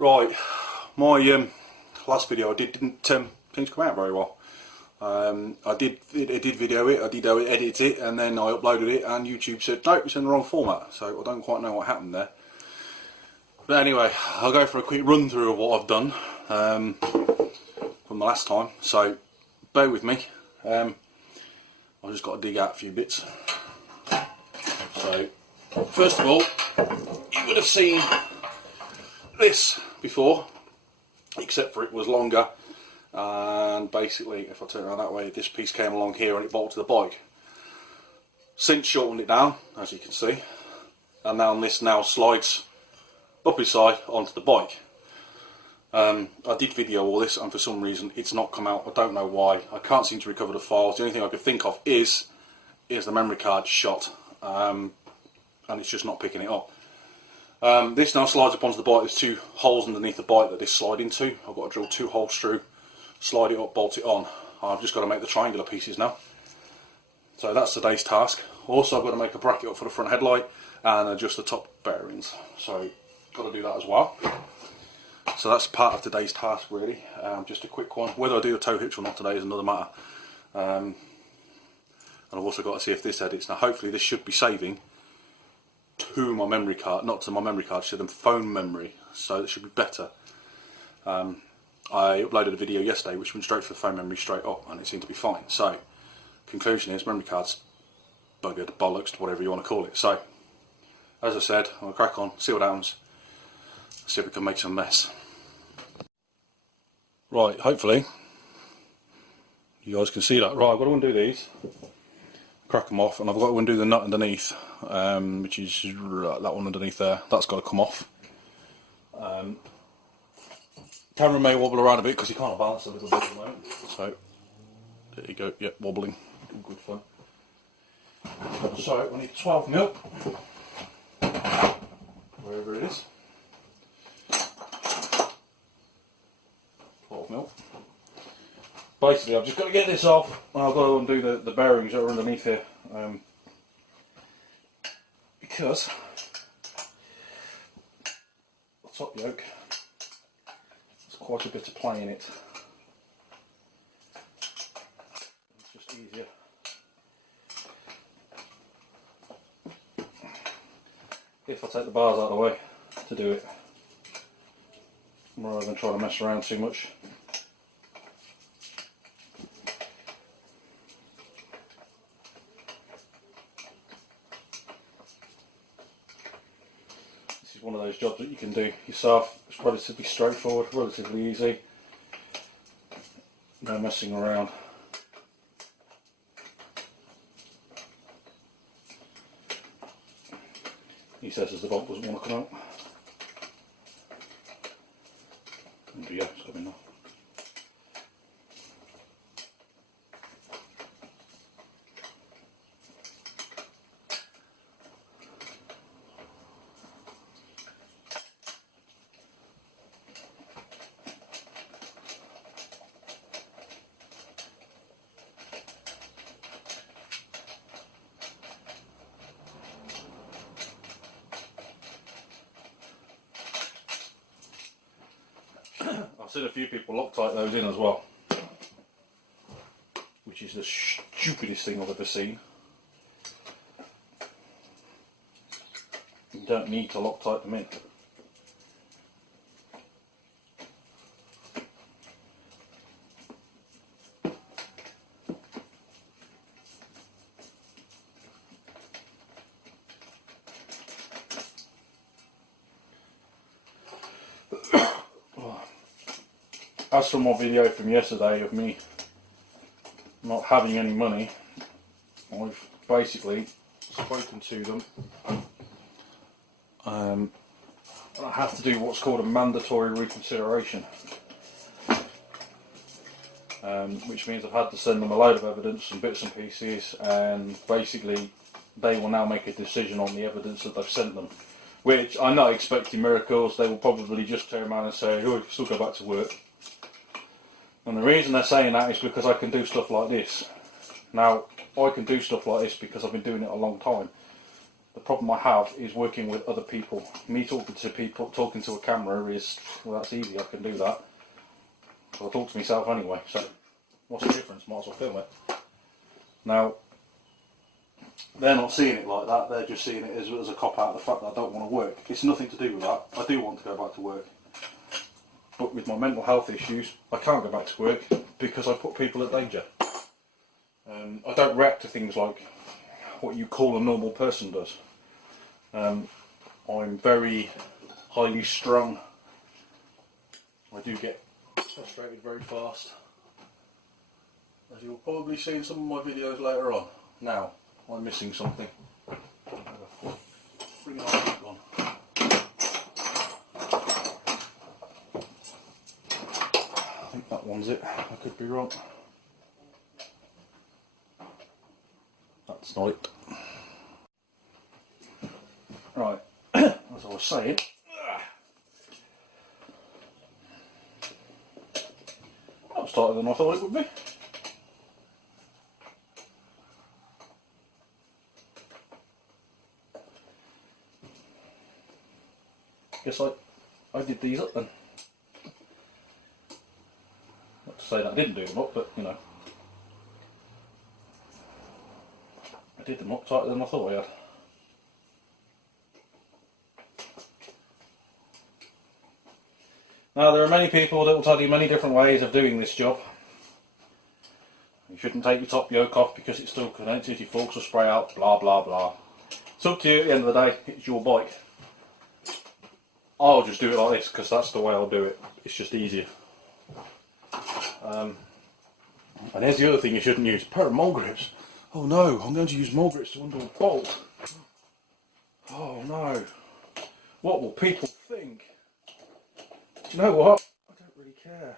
Right, my last video I didn't seem to come out very well. I did video it, I did edit it, and then I uploaded it, and YouTube said nope, it's in the wrong format. So I don't quite know what happened there. But anyway, I'll go for a quick run through of what I've done from the last time. So bear with me. I've just got to dig out a few bits. So first of all, you would have seen this before, except for it was longer, and basically if I turn it around that way, this piece came along here and it bolted to the bike. Since shortened it down, as you can see, and now this now slides up his side onto the bike. I did video all this, and for some reason it's not come out. I don't know why. I can't seem to recover the files. The only thing I could think of is the memory card shot, and it's just not picking it up. This now slides up onto the bike. There's two holes underneath the bike that this slide into. I've got to drill 2 holes through, slide it up, bolt it on. I've just got to make the triangular pieces now. So that's today's task. Also, I've got to make a bracket up for the front headlight and adjust the top bearings. So got to do that as well. So that's part of today's task, really. Just a quick one. Whether I do a tow hitch or not today is another matter. And I've also got to see if this edits. Now hopefully this should be saving to my memory card, not to my memory card, to the phone memory, so it should be better. I uploaded a video yesterday which went straight for the phone memory straight up, and it seemed to be fine. So conclusion is memory card's buggered, bollocks, whatever you want to call it. So as I said, I'll crack on, see what happens, see if we can make some mess. Right, hopefully you guys can see that. Right, I've got to undo these, crack them off, and I've got to undo the nut underneath, which is that one underneath there. That's got to come off. Camera may wobble around a bit because you can't balance a little bit at the moment. So there you go. Yep, wobbling. Good fun. So we need 12mm, wherever it is. 12mm. Basically, I've just got to get this off, and I've got to undo the bearings that are underneath here, because the top yoke, there's quite a bit of play in it. It's just easier if I take the bars out of the way to do it, rather than try to mess around too much. One of those jobs that you can do yourself. It's relatively straightforward, relatively easy, no messing around. He says as the bolt doesn't want to come out. And yeah, it's coming now. I've seen a few people Loctite those in as well, which is the stupidest thing I've ever seen. You don't need to Loctite them in. As for my video from yesterday of me not having any money, I've basically spoken to them. I have to do what's called a mandatory reconsideration, which means I've had to send them a load of evidence and bits and pieces, and basically they will now make a decision on the evidence that they've sent them. Which I'm not expecting miracles. They will probably just turn around and say, oh, you can still go back to work. And the reason they're saying that is because I can do stuff like this. Now, I can do stuff like this because I've been doing it a long time. The problem I have is working with other people. Me talking to people, talking to a camera is, well, that's easy, I can do that. So I talk to myself anyway, so what's the difference? Might as well film it. Now, they're not seeing it like that, they're just seeing it as a cop out of the fact that I don't want to work. It's nothing to do with that. I do want to go back to work. But with my mental health issues, I can't go back to work because I put people at danger. I don't react to things like what you call a normal person does. I'm very highly strung. I do get frustrated very fast, as you'll probably see in some of my videos later on. Now, I'm missing something. Bring it on. I think that one's it. I could be wrong. That's not it. Right, as I was saying, that was tighter than I thought it would be. Guess I did these up then. Not to say that I didn't do them up, but you know, I did them up tighter than I thought I had. Now, there are many people that will tell you many different ways of doing this job. You shouldn't take your top yoke off because it's still connected, your forks will spray out, blah blah blah. It's up to you at the end of the day, it's your bike. I'll just do it like this because that's the way I'll do it. It's just easier. And here's the other thing you shouldn't use, a pair of mole grips. Oh no, I'm going to use mole grips to undo a bolt. Oh no, what will people think? Do you know what? I don't really care.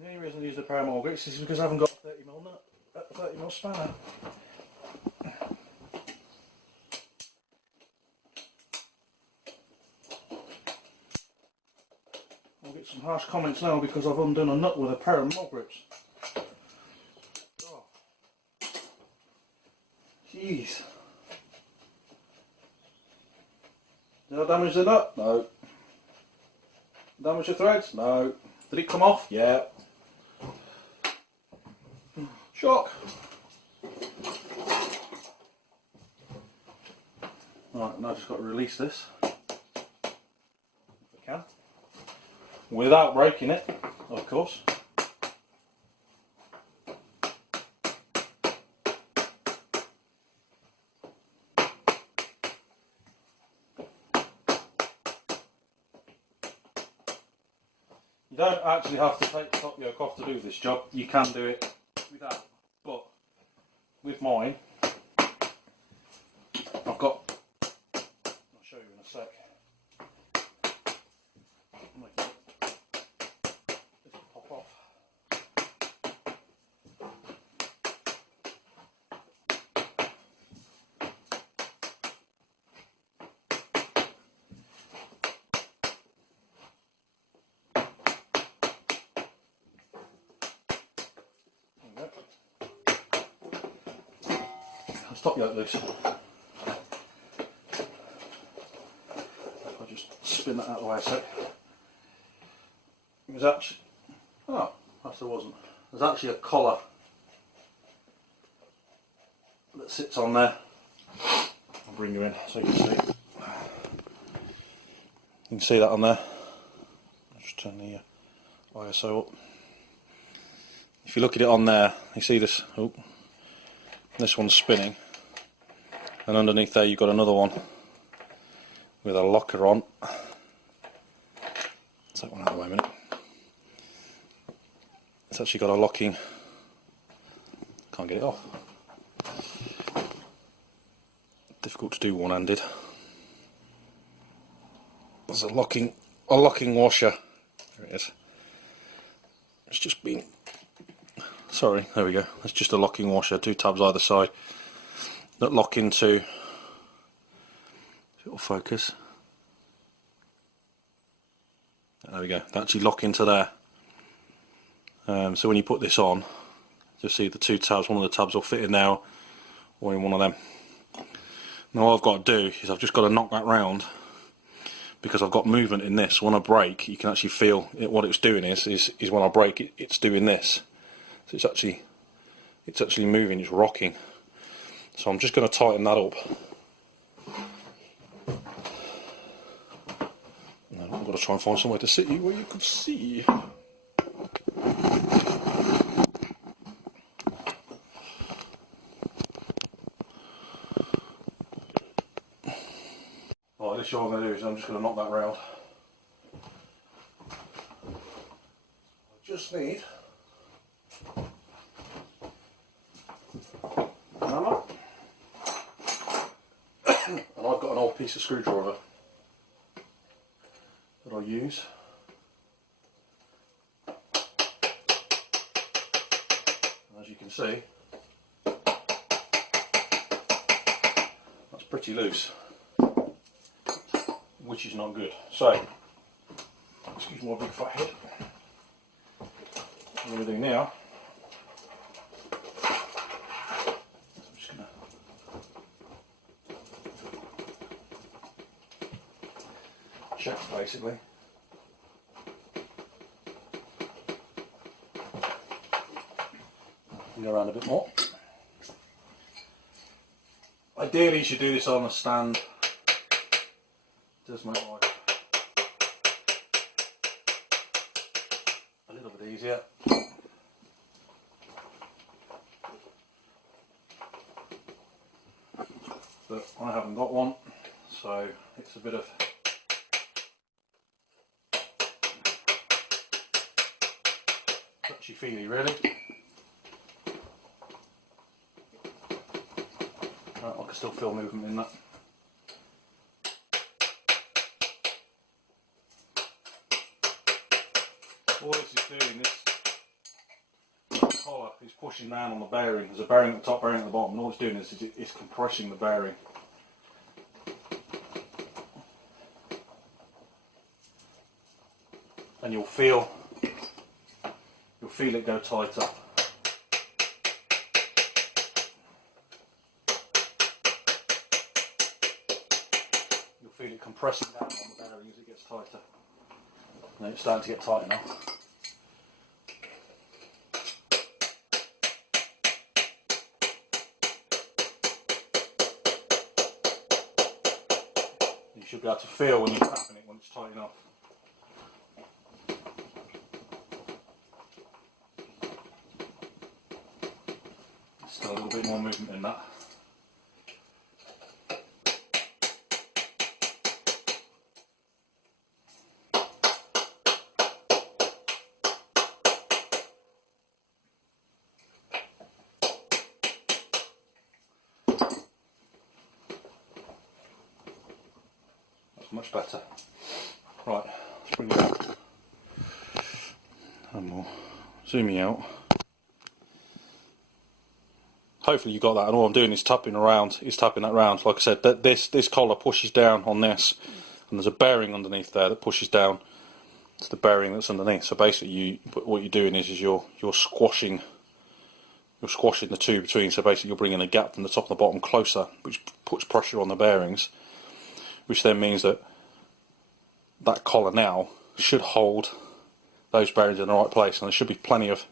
The only reason I use the pair of mole grips is because I haven't got a 30mm nut, a 30mm spanner. I'll get some harsh comments now because I've undone a nut with a pair of mole grips. Oh. Jeez. Did I damage the nut? No. Damage the threads? No. Did it come off? Yeah. Shock. Right, now I've just got to release this. If I can. Without breaking it, of course. You don't actually have to take the top yoke off to do this job, you can do it without, but with mine, I've got, I'll show you in a sec, this will pop off. Top yoke loose. I'll just spin that out of the way a sec. It was actually, oh, perhaps there wasn't. There's actually a collar that sits on there. I'll bring you in so you can see. You can see that on there. I'll just turn the ISO up. If you look at it on there, you see this, oh, this one's spinning. And underneath there you've got another one with a locker on. Let's take one out of the way a minute. It's actually got a locking, can't get it off. Difficult to do one-handed. There's a locking washer. There it is. It's just been, sorry, there we go. It's just a locking washer, 2 tabs either side that lock into, it'll focus, there we go, they actually lock into there. So when you put this on, you'll see the 2 tabs, one of the tabs will fit in now or in one of them. Now all I've got to do is I've just got to knock that round, because I've got movement in this. When I brake, you can actually feel it, what it's doing is when I brake, it's doing this. So it's actually moving, it's rocking. So I'm just going to tighten that up. Now I've got to try and find somewhere to sit you where you can see. Right, this is what I'm going to do is I'm just going to knock that round. I just need a hammer. And I've got an old piece of screwdriver that I use. And as you can see, that's pretty loose, which is not good. So, excuse my big fat head. What I'm going to do now, I'm just going to check basically. Go around a bit more. Ideally you should do this on a stand. It does make life a little bit easier. But I haven't got one, so it's a bit of touchy-feely really. Right, I can still feel movement in that. All this is doing, this collar is pushing down on the bearing. There's a bearing at the top, bearing at the bottom, and all it's doing is it's compressing the bearing. And you'll feel it go tighter. You'll feel it compressing down on the bearing as it gets tighter. And it's starting to get tight now. You should be able to feel when you're tapping it when it's tight enough. Still a little bit more movement in that. That's much better. Right, let's bring it out. And we'll zoom me out. Hopefully you got that, and all I'm doing is tapping that round. Like I said, this collar pushes down on this, and there's a bearing underneath there that pushes down to the bearing that's underneath. So basically, what you're doing is you're squashing the two between. So basically, you're bringing a gap from the top and the bottom closer, which puts pressure on the bearings, which then means that collar now should hold those bearings in the right place, and there should be plenty of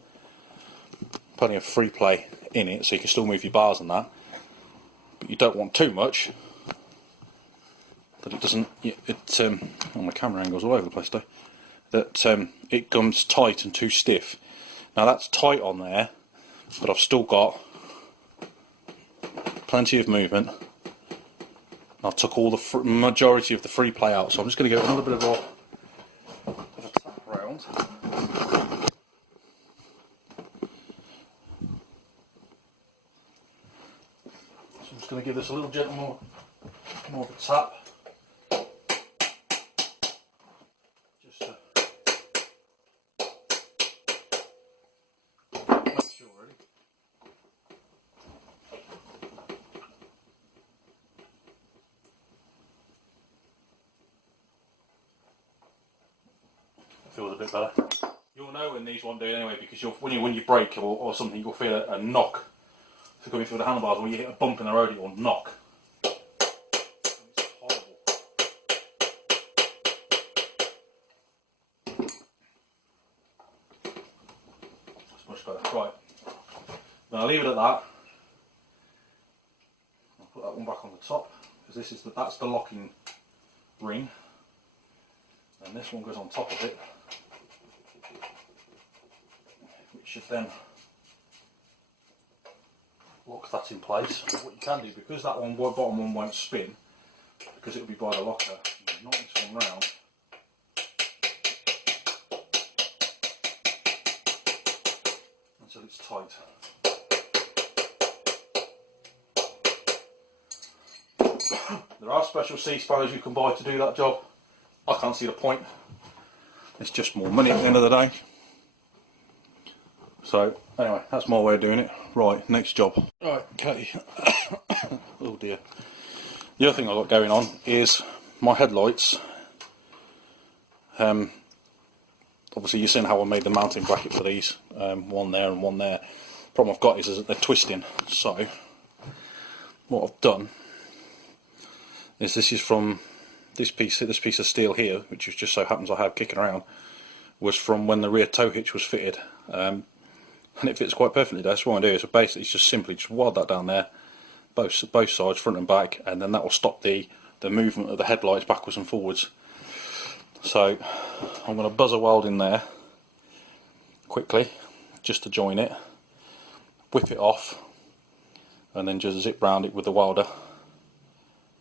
free play in it, so you can still move your bars and that, but you don't want too much that it doesn't. Oh, my camera angle's all over the place though. That it comes tight and too stiff. Now that's tight on there, but I've still got plenty of movement. I took all the majority of the free play out, so I'm just going to go another bit of a tap round. I'm just going to give this a little gentle more of a tap. Just to make sure, really. It feels a bit better. You'll know when these won't do it anyway, because when you brake or something, you'll feel a knock. So going through the handlebars, when you hit a bump in the road, it will knock. much better. Right, then I'll leave it at that. I'll put that one back on the top because this is that's the locking ring, and this one goes on top of it, which should then lock that in place. What you can do, because that one bottom one won't spin, because it will be by the locker, you knock this one round. Until it's tight. There are special C-spanners you can buy to do that job. I can't see the point. It's just more money at the end of the day. So anyway, that's my way of doing it. Right, next job. Right, okay. Oh dear. The other thing I've got going on is my headlights. Obviously you've seen how I made the mounting bracket for these. One there and one there. Problem I've got is that they're twisting. So what I've done is, this is from this piece of steel here, which just so happens I have kicking around, was from when the rear tow hitch was fitted, and it fits quite perfectly there. So what I do is basically just simply weld that down there, both sides, front and back, and then that will stop the movement of the headlights backwards and forwards. So I'm going to buzzer weld in there quickly just to join it, whip it off, and then just zip round it with the welder,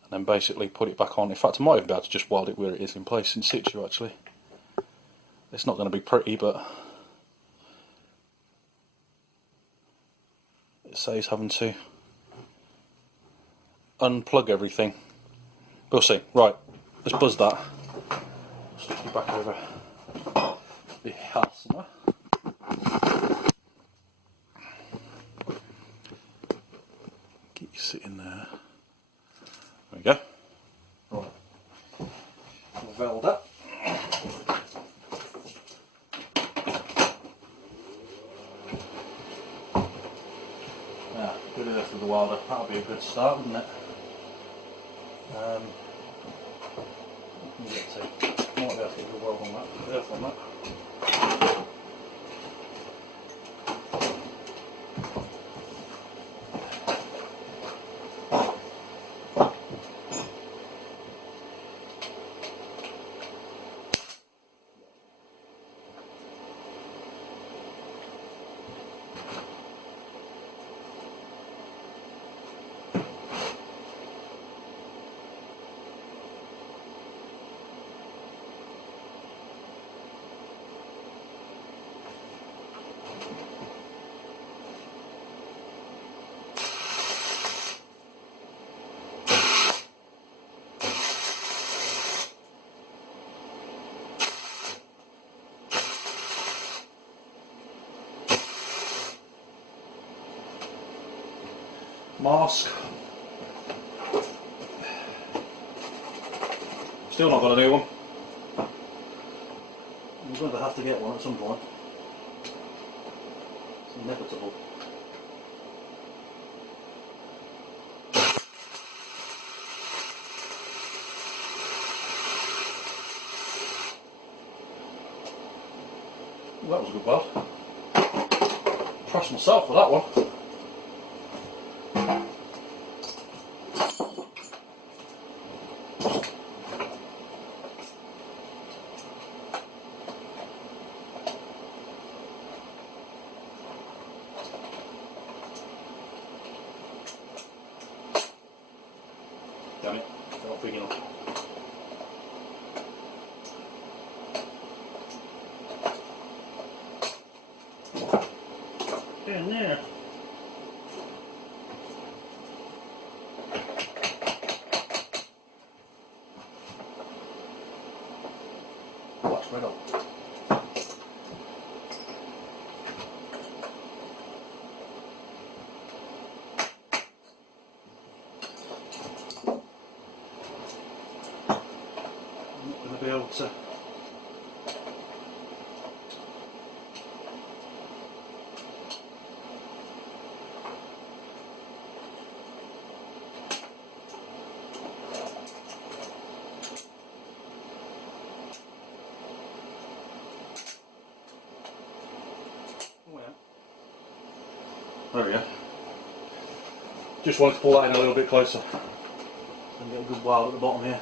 and then basically put it back on. In fact, I might even be able to just weld it where it is in place in situ actually. It's not going to be pretty, but it saves having to unplug everything. We'll see. Right, let's buzz that. Stick you back over the house somewhere. Get you sitting there. There we go. Right. We'll weld that. Yeah, good earth with the welder. That'll be a good start, wouldn't it? Get to. Might be able to get a weld on that. Earth on that. Mask. Still not got a new one. I'm going to have to get one at some point. It's inevitable. Well, that was a good weld. Impressed myself for that one. Damn it, they're not big enough. Get in there. Watch right up. Be able to There we go. Just wanted to pull that in a little bit closer and get a good weld at the bottom here.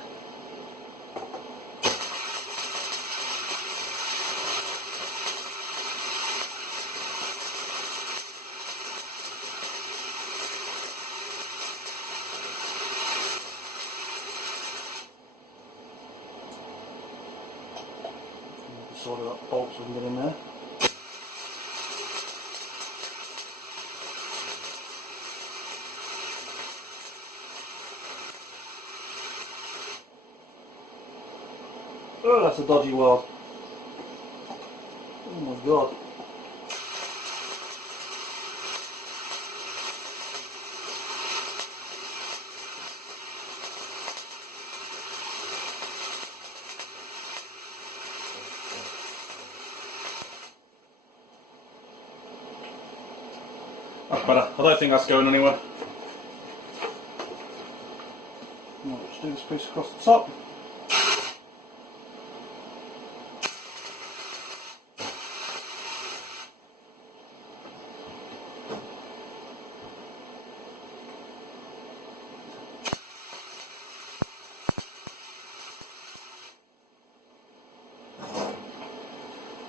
Sort of that bolts we can get in there. Oh, that's a dodgy weld. Oh my god. That's better. I don't think that's going anywhere. Right, let's do this piece across the top.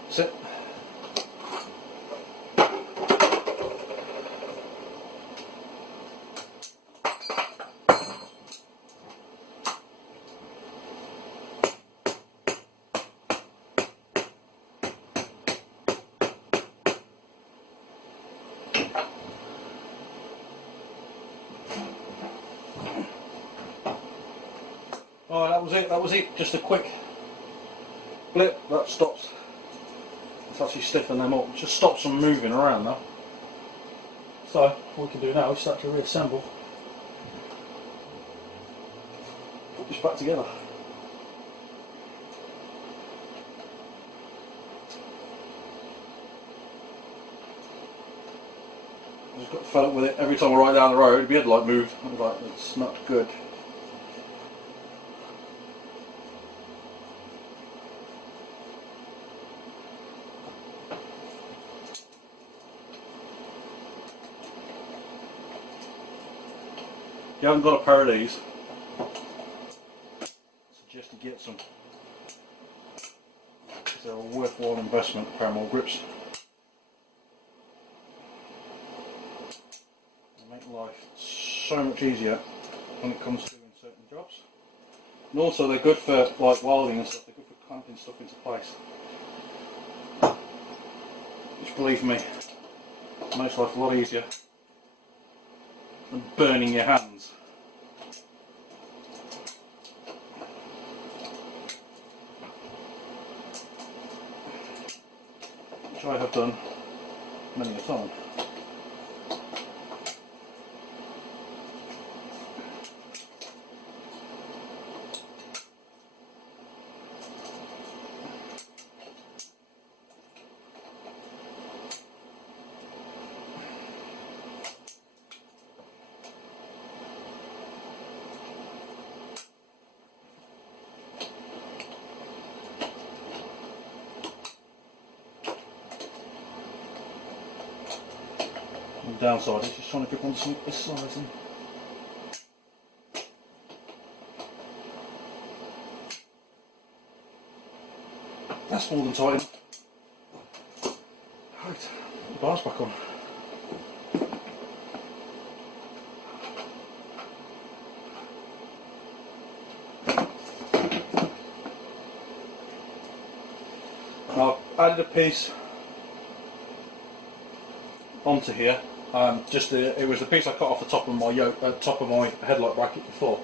Sit. Alright, that was it, just a quick blip, that stops. It's actually stiffen them up, it just stops them moving around now. So, what we can do now is start to reassemble. Put this back together. I just got fed up with it. Every time I ride down the road, the headlight moved. I was like, it's not good. If you haven't got a pair of these, I suggest you get some. They're a worthwhile investment, a pair more grips. They make life so much easier when it comes to doing certain jobs. And also they're good for like welding and stuff, they're good for clamping stuff into place. Which, believe me, makes life a lot easier than burning your hands. Which I have done many a time. The downside is just trying to grip onto some of this size. And that's more than tight enough. Right, put the bars back on. Now I've added a piece onto here. It was the piece I cut off the top of my top of my headlight bracket before.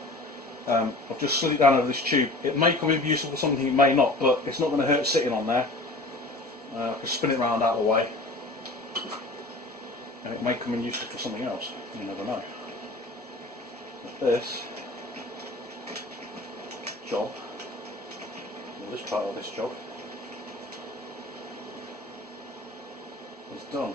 I've just slid it down over this tube. It may come in useful for something, it may not, but it's not going to hurt sitting on there. I can spin it around out of the way, and it may come in useful for something else. You never know. But this job, or this part of this job, is done.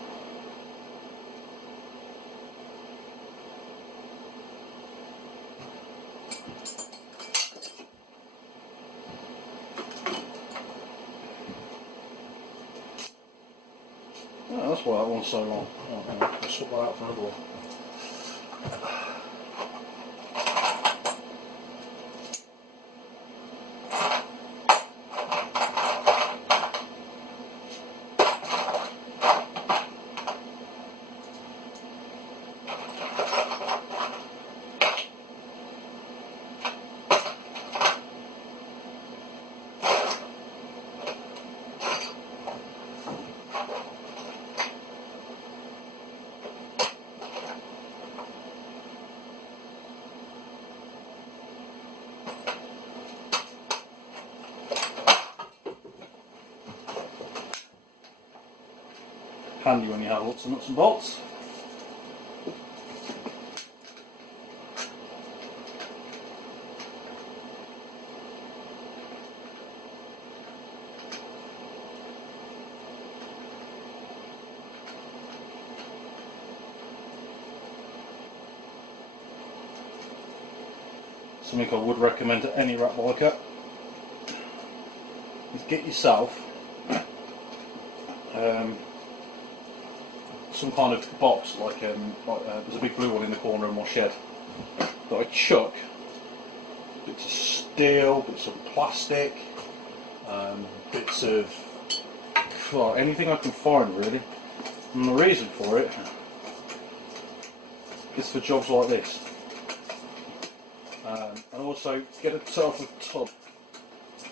Oh, that's why that one's so long. Oh, hang on. I'll swap that out for another one. Handy when you have lots of nuts and bolts. Something I would recommend to any rat biker is get yourself some kind of box, like there's a big blue one in the corner of my shed that I chuck bits of steel, bits of plastic, bits of well, anything I can find really. And the reason for it is for jobs like this. And also get yourself a tub,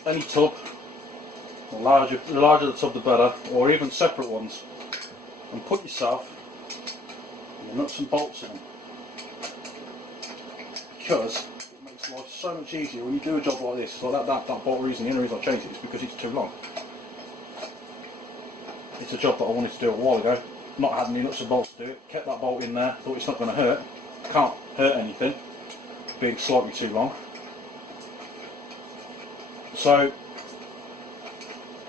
any tub, the larger the tub the better, or even separate ones, and put yourself your nuts and bolts in them, because it makes life so much easier when you do a job like this. So that bolt reason, the only reason I changed it is because it's too long. It's a job that I wanted to do a while ago, not had any nuts and bolts to do it, kept that bolt in there, thought it's not going to hurt, can't hurt anything, being slightly too long. So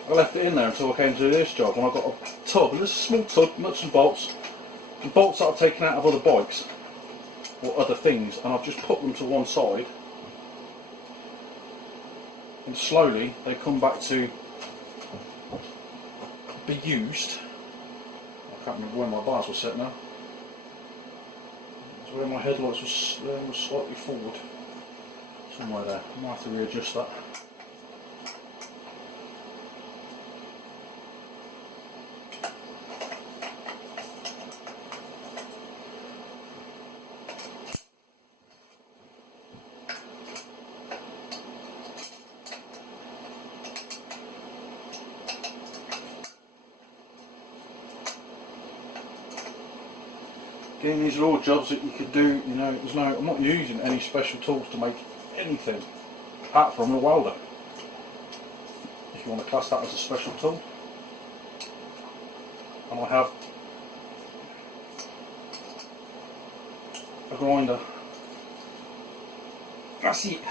I left it in there until I came to do this job, and I got a tub, and there's a small tub, nuts and bolts that I've taken out of other bikes or other things, and I've just put them to one side, and slowly they come back to be used. I can't remember where my bars were set now. It's where my headlights was slightly forward, somewhere there. I might have to readjust that. Again, these are all jobs that you could do, you know, I'm not using any special tools to make anything, apart from a welder, if you want to class that as a special tool. And I have a grinder. That's it.